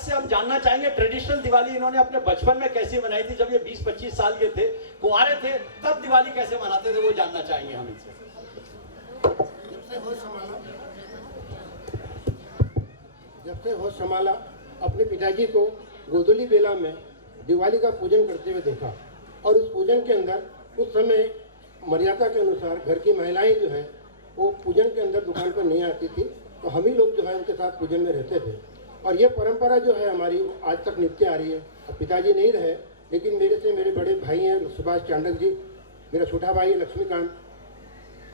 से हम जानना चाहेंगे ट्रेडिशनल दिवाली इन्होंने अपने बचपन में कैसे मनाई थी, जब ये 20-25 साल के थे, कुंवारे थे, तब दिवाली कैसे मनाते थे, वो जानना चाहेंगे हम इनसे। जब से होश संभाला अपने पिताजी को गोधूली बेला में दिवाली का पूजन करते हुए देखा, और उस पूजन के अंदर उस समय मर्यादा के अनुसार घर की महिलाएं जो है वो पूजन के अंदर दुकान पर नहीं आती थी, तो हम ही लोग जो है उनके साथ पूजन में रहते थे। और ये परंपरा जो है हमारी आज तक नित्य आ रही है। अब पिताजी नहीं रहे, लेकिन मेरे से मेरे बड़े भाई हैं सुभाष चांडक जी, मेरा छोटा भाई है लक्ष्मीकांत,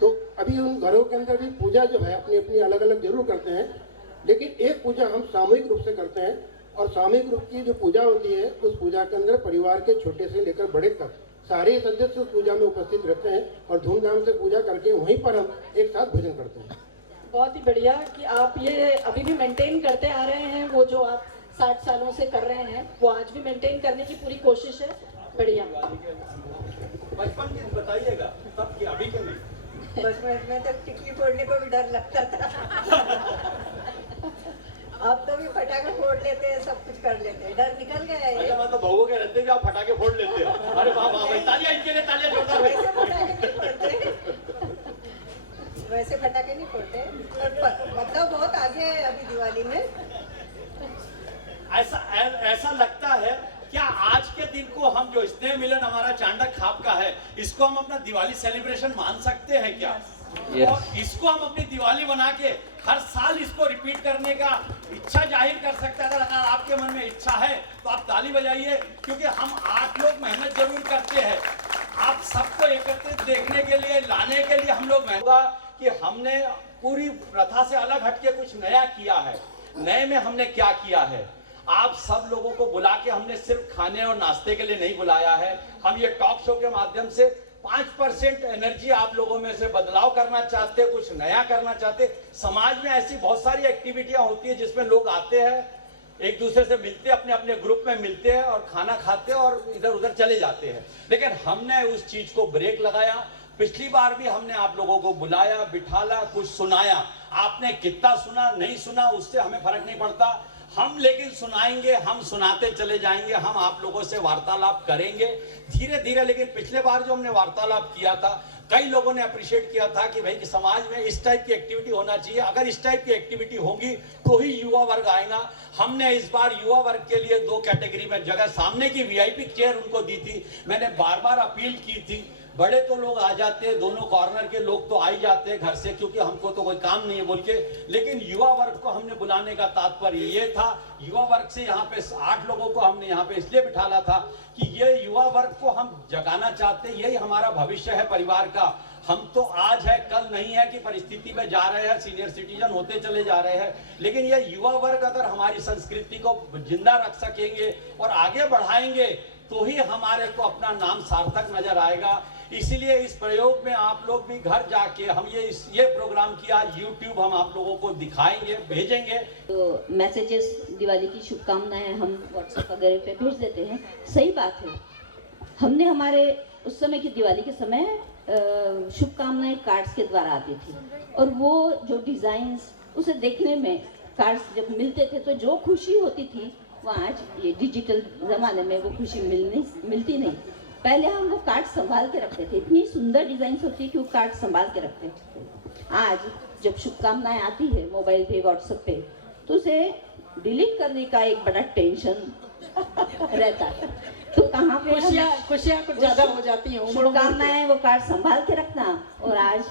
तो अभी उन घरों के अंदर भी पूजा जो है अपनी अपनी अलग अलग जरूर करते हैं, लेकिन एक पूजा हम सामूहिक रूप से करते हैं। और सामूहिक रूप की जो पूजा होती है उस पूजा के अंदर परिवार के छोटे से लेकर बड़े तक सारे सदस्य उस पूजा में उपस्थित रहते हैं और धूमधाम से पूजा करके वहीं पर हम एक साथ भोजन करते हैं। बहुत ही बढ़िया कि आप ये अभी भी मेंटेन करते आ रहे हैं, वो जो आप 60 सालों से कर रहे हैं वो आज भी मेंटेन करने की पूरी कोशिश है। बढ़िया। बचपन की बताइएगा, तब की, अभी के नहीं। बचपन में तो टिक्की फोड़ने को भी डर लगता था। अब तो भी पटाखे फोड़ लेते हैं, सब कुछ कर लेते हैं, डर निकल गया है। अच्छा, मतलब बहुओं के रहते हैं कि आप पटाखे फोड़ लेते हो। अरे वाह वाह भाई, तालियां इनके लिए, तालियां जोरदार भाई। वैसे पटाखे नहीं फोड़ते, वैसे पटाखे नहीं फोड़ते, मतलब बहुत आगे है अभी दिवाली में। ऐसा लगता है क्या आज के दिन को हम जो स्नेह मिलन हमारा चांडक खाप का है, इसको हम अपना दिवाली सेलिब्रेशन मान सकते हैं क्या? Yes. और इसको हम अपनी दिवाली बना के हर साल इसको रिपीट करने का इच्छा जाहिर कर सकते हैं। अगर आपके मन में इच्छा है तो आप ताली बजाइए, क्योंकि हम 8 लोग मेहनत जरूर करते हैं आप सबको एकत्रित देखने के लिए, लाने के लिए हम लोग मेहनत कि हमने पूरी प्रथा से अलग हटके कुछ नया किया है। नए में हमने क्या किया है, आप सब लोगों को बुला के हमने सिर्फ खाने और नाश्ते के लिए नहीं बुलाया है। हम ये टॉक शो के माध्यम से 5% एनर्जी आप लोगों में से बदलाव करना चाहते, कुछ नया करना चाहते। समाज में ऐसी बहुत सारी एक्टिविटियां होती है जिसमें लोग आते हैं, एक दूसरे से मिलते, अपने अपने ग्रुप में मिलते हैं और खाना खाते हैं और इधर उधर चले जाते हैं। लेकिन हमने उस चीज को ब्रेक लगाया। पिछली बार भी हमने आप लोगों को बुलाया, बिठाला, कुछ सुनाया। आपने कितना सुना नहीं सुना उससे हमें फर्क नहीं पड़ता, हम लेकिन सुनाएंगे, हम सुनाते चले जाएंगे, हम आप लोगों से वार्तालाप करेंगे धीरे धीरे। लेकिन पिछले बार जो हमने वार्तालाप किया था, कई लोगों ने अप्रिशिएट किया था कि भाई कि समाज में इस टाइप की एक्टिविटी होना चाहिए। अगर इस टाइप की एक्टिविटी होगी तो ही युवा वर्ग आएगा। हमने इस बार युवा वर्ग के लिए 2 कैटेगरी में जगह, सामने की वीआईपी चेयर उनको दी थी। मैंने बार बार अपील की थी, बड़े तो लोग आ जाते हैं, दोनों कॉर्नर के लोग तो आ ही जाते हैं घर से, क्योंकि हमको तो कोई काम नहीं है बोल के। लेकिन युवा वर्ग को हमने बुलाने का तात्पर्य ये था, युवा वर्ग से यहाँ पे 8 लोगों को हमने यहाँ पे इसलिए बिठाला था कि ये युवा वर्ग को हम जगाना चाहते हैं। यही हमारा भविष्य है परिवार का। हम तो आज है कल नहीं है कि परिस्थिति में जा रहे हैं, सीनियर सिटीजन होते चले जा रहे हैं। लेकिन ये युवा वर्ग अगर हमारी संस्कृति को जिंदा रख सकेंगे और आगे बढ़ाएंगे तो ही हमारे को अपना नाम सार्थक नजर आएगा। इसीलिए इस प्रयोग में आप लोग भी घर जाके हम ये प्रोग्राम किया, YouTube हम आप लोगों को दिखाएंगे, भेजेंगे। तो मैसेजेस, दिवाली की शुभकामनाएं हम WhatsApp वगैरह पे भेज देते हैं। सही बात है, हमने हमारे उस समय की दिवाली के समय शुभकामनाएं कार्ड्स के द्वारा आती थी, और वो जो डिजाइन्स उसे देखने में, कार्ड्स जब मिलते थे तो जो खुशी होती थी वो आज ये डिजिटल जमाने में वो खुशी मिलती नहीं। पहले हम वो कार्ड संभाल के रखते थे, इतनी सुंदर डिजाइन होती है कि वो कार्ड संभाल के रखते थे। आज जब शुभकामनाएं आती है मोबाइल पे, व्हाट्सएप पे, तो उसे डिलीट करने का एक बड़ा टेंशन रहता है। तो कहाँ पे खुशियाँ कुछ ज्यादा हो जाती हैं। शुभकामनाएं वो कार्ड संभाल के रखना और आज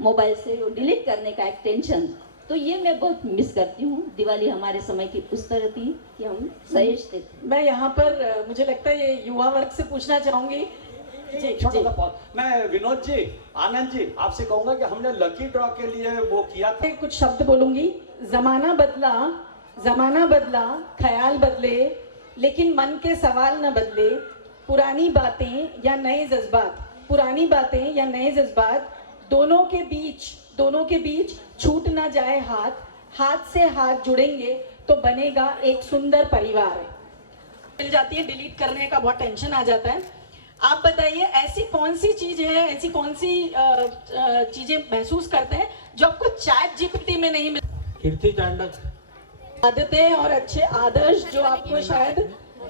मोबाइल से वो डिलीट करने का एक टेंशन, तो ये मैं बहुत मिस करती हूँ। दिवाली हमारे समय की उस तरह थी कि हम सहेजते थे। मैं यहाँ पर मुझे लगता है ये युवा वर्ग से पूछना चाहूंगी। जी, छोटा सा पॉज। मैं विनोद जी, आनंद जी, आपसे कहूंगा कि हमने लकी ड्रॉ के लिए वो किया था। कुछ शब्द बोलूंगी। जमाना बदला, ख्याल बदले, लेकिन मन के सवाल न बदले। पुरानी बातें या नए जज्बात, दोनों के बीच छूट ना जाए हाथ से हाथ जुड़ेंगे तो बनेगा एक सुंदर परिवार। मिल जाती है, डिलीट करने का बहुत टेंशन आ जाता है। आप बताइए ऐसी कौन सी चीज है, ऐसी कौन सी चीजें महसूस करते हैं जो आपको चैट जीपीटी में नहीं मिल। कीर्ति चांडक आदतें और अच्छे आदर्श जो आपको शायद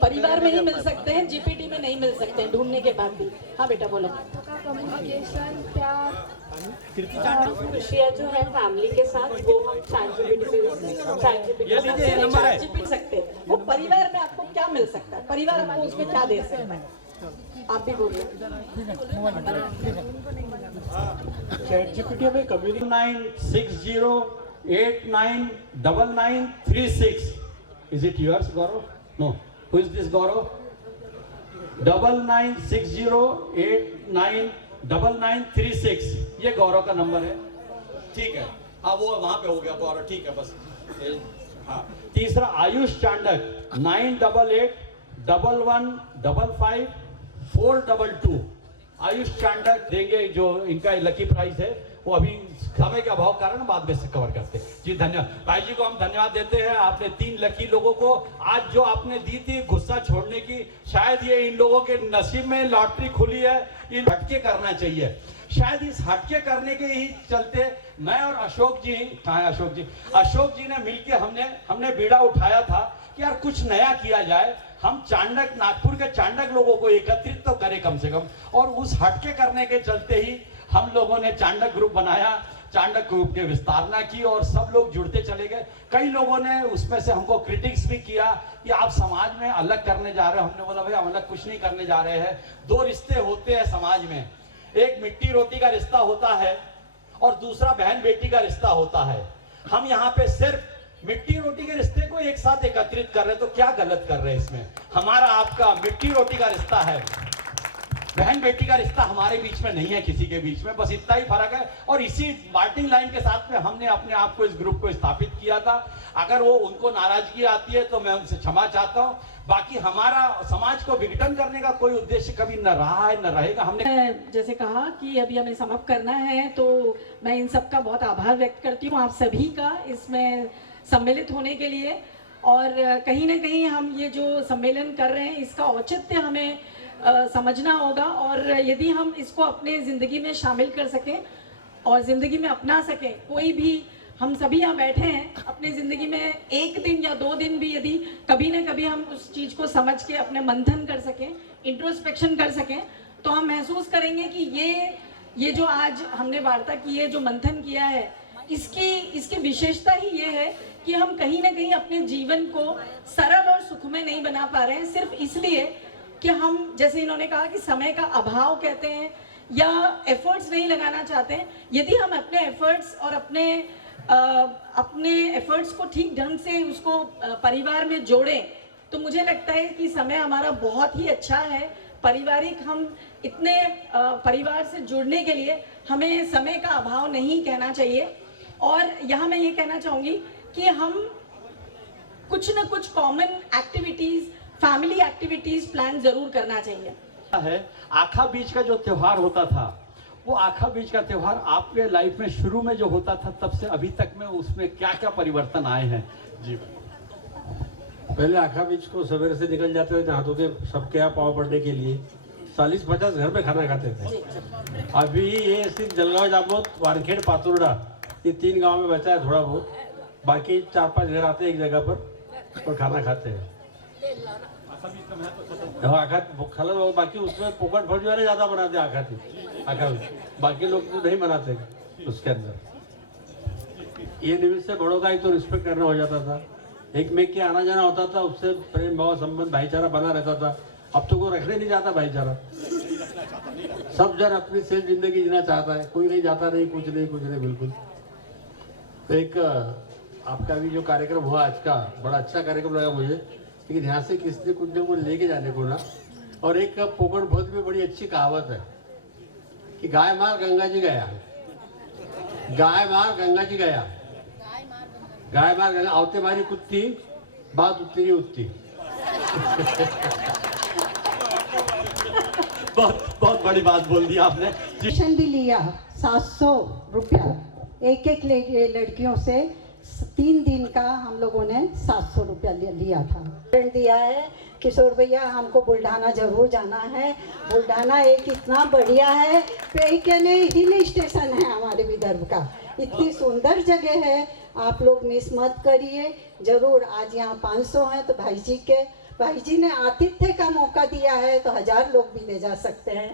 परिवार में ही मिल सकते हैं, जीपीटी में नहीं मिल सकते हैं ढूंढने के बाद भी। हाँ बेटा बोलो। कम्युनिकेशन, प्यार, खुशियाँ जो है फैमिली के साथ, वो हम जीपी सकते हैं। वो परिवार में आपको क्या मिल सकता है, परिवार आपको उसमें क्या दे सकता है, आप भी बोलिए। ChatGPT में communication 960899936. Is it yours, Gaurav? No. Who is this, Gaurav? 9960899936. ये गौरव का नंबर है। ठीक है, हाँ वो वहां पे हो गया गौरव, ठीक है बस। हाँ, तीसरा आयुष चांडक 98811155 आयुष चांडक देंगे, जो इनका लकी प्राइज है। वो अभी समय के अभाव कारण बाद में से कवर करते हैं। जी धन्यवाद भाई जी को हम धन्यवाद देते हैं। आपने 3 लकी लोगों को आज जो आपने दी थी गुस्सा छोड़ने की, शायद ये इन लोगों के नसीब में लॉटरी खुली है। इन हटके करना चाहिए, शायद इस हटके करने के ही चलते मैं और अशोक जी, कहाँ है अशोक जी? अशोक जी ने मिलकर हमने बीड़ा उठाया था कि यार कुछ नया किया जाए। हम चांडक, नागपुर के चांडक लोगों को एकत्रित तो करें कम से कम, और उस हटके करने के चलते ही हम लोगों ने चांडक ग्रुप बनाया, चांडक ग्रुप के विस्तारना की और सब लोग जुड़ते चले गए। कई लोगों ने उसमें से हमको क्रिटिक्स भी किया कि आप समाज में अलग करने जा रहे हो। हमने बोला भाई हम अलग कुछ नहीं करने जा रहे हैं। 2 रिश्ते होते हैं समाज में, एक मिट्टी रोटी का रिश्ता होता है और दूसरा बहन बेटी का रिश्ता होता है। हम यहाँ पे सिर्फ मिट्टी रोटी के रिश्ते को एक साथ एकत्रित कर रहे हैं, तो क्या गलत कर रहे हैं इसमें? हमारा आपका मिट्टी रोटी का रिश्ता है, बहन बेटी का रिश्ता हमारे बीच में नहीं है, किसी के बीच में, बस इतना ही फर्क है। और इसी बार्टिंग लाइन के साथ में हमने अपने आप को, इस ग्रुप को स्थापित किया था। अगर वो उनको नाराजगी आती है तो मैं उनसे क्षमा चाहता हूँ। बाकी हमारा समाज को विघटन करने का कोई उद्देश्य कभी न रहा है, न रहेगा। हमने जैसे कहा कि अभी हमें समाप्त करना है, तो मैं इन सब का बहुत आभार व्यक्त करती हूँ, आप सभी का इसमें सम्मिलित होने के लिए। और कहीं ना कहीं हम ये जो सम्मेलन कर रहे हैं इसका औचित्य हमें समझना होगा, और यदि हम इसको अपने ज़िंदगी में शामिल कर सकें और ज़िंदगी में अपना सकें, कोई भी, हम सभी यहाँ बैठे हैं, अपने ज़िंदगी में 1 दिन या 2 दिन भी यदि कभी ना कभी हम उस चीज़ को समझ के अपने मंथन कर सकें, इंट्रोस्पेक्शन कर सकें, तो हम महसूस करेंगे कि ये जो आज हमने वार्ता की है, जो मंथन किया है, इसकी विशेषता ही ये है कि हम कहीं ना कहीं अपने जीवन को सरल और सुखमय नहीं बना पा रहे हैं, सिर्फ इसलिए कि हम, जैसे इन्होंने कहा कि समय का अभाव कहते हैं, या एफर्ट्स नहीं लगाना चाहते हैं। यदि हम अपने एफर्ट्स और अपने एफर्ट्स को ठीक ढंग से उसको परिवार में जोड़ें, तो मुझे लगता है कि समय हमारा बहुत ही अच्छा है। पारिवारिक, हम इतने परिवार से जुड़ने के लिए हमें समय का अभाव नहीं कहना चाहिए। और यहाँ मैं ये कहना चाहूँगी कि हम कुछ ना कुछ common activities, family activities plan ज़रूर करना चाहिए। है आखा बीज का जो त्योहार होता था, वो आखा बीज का त्योहार आपके लाइफ में शुरू में जो होता था, तब से अभी तक में उसमें क्या क्या परिवर्तन आए हैं? जी, पहले आखा बीच को सवेरे से निकल जाते थे नहा धो के सबके यहाँ पाँव पड़ने के लिए, 40-50 घर में खाना खाते थे। अभी ये सिर्फ जलगांव, जामोद, वानखेड़, पातुर्डा, ये 3 गांव में बचा है थोड़ा बहुत, बाकी 4-5 घर आते हैं एक जगह पर और खाना खाते हैं। आखा खाना, बाकी उसमें पोकट फौजी वाले ज्यादा बनाते हैं आखा थी, बाकी लोग तो नहीं बनाते उसके अंदर। ये निमित्त से बड़ों का ही तो रिस्पेक्ट करना हो जाता था, एक में के आना जाना होता था, उससे प्रेम भाव संबंध भाईचारा बना रहता था। अब तो कोई रखने नहीं चाहता भाईचारा, सब जन अपनी सेफ जिंदगी जीना चाहता है, कोई नहीं जाता, नहीं कुछ नहीं बिल्कुल। तो एक आपका भी जो कार्यक्रम हुआ आज का, बड़ा अच्छा कार्यक्रम लगा मुझे, लेकिन यहाँ से किसने कुछ न कुछ लेके जाने को ना। और एक पोकट बहुत में बड़ी अच्छी कहावत है कि गाय मार गंगा जी गया, गाय मार गंगा जी गया, गाय मार गंगा, आवते मारी कुत्ती, बात उतनी नहीं उठती। बहुत बड़ी बात बोल दी आपने। ट्यूशन भी लिया 700 रुपया एक लड़कियों से, 3 दिन का हम लोगों ने 700 रुपया लिया था। दिया है किशोर भैया, हमको बुल्ढाना जरूर जाना है। बुल्ढाना एक इतना बढ़िया है, हिल स्टेशन है हमारे विदर्भ का, इतनी सुंदर जगह है। आप लोग मिस मत करिए ज़रूर। आज यहाँ 500 हैं तो भाई जी ने आतिथ्य का मौका दिया है तो 1000 लोग भी ले जा सकते हैं।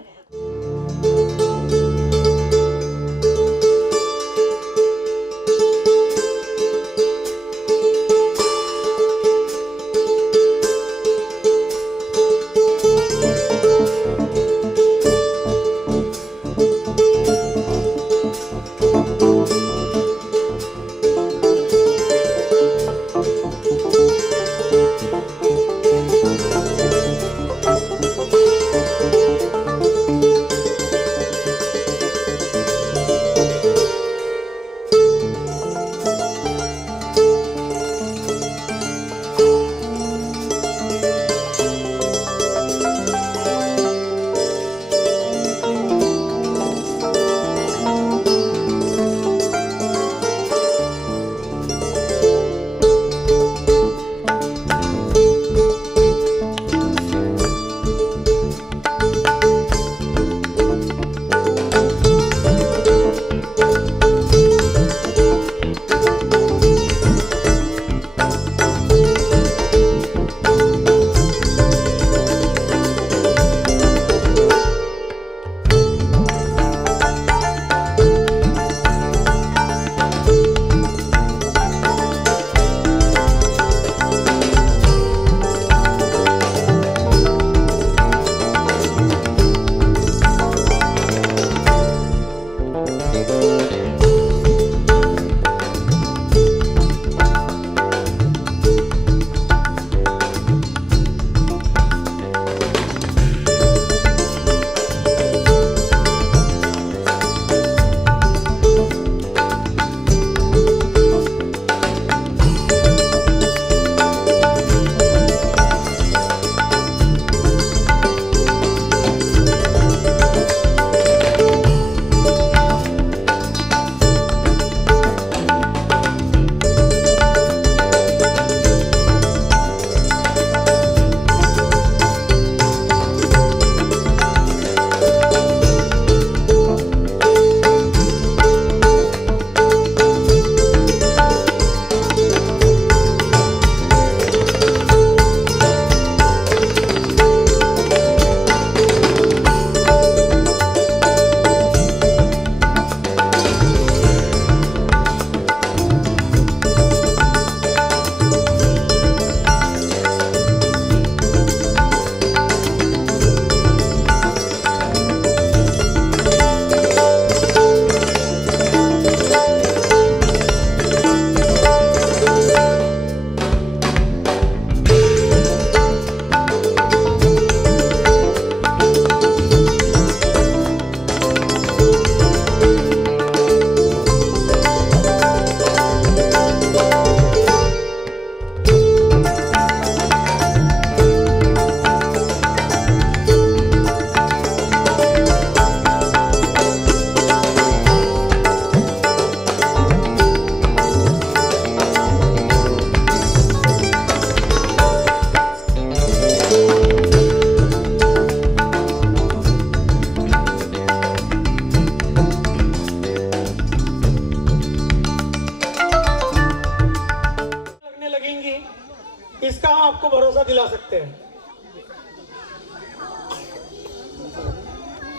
इसका हम आपको भरोसा दिला सकते हैं।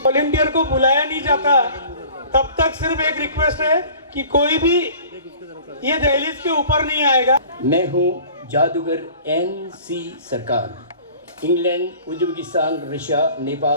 वॉलंटियर को बुलाया नहीं जाता, तब तक सिर्फ एक रिक्वेस्ट है कि कोई भी ये दहलीज के ऊपर नहीं आएगा। मैं हूँ जादूगर NC सरकार, इंग्लैंड, उज्बेकिस्तान, रशिया, नेपाल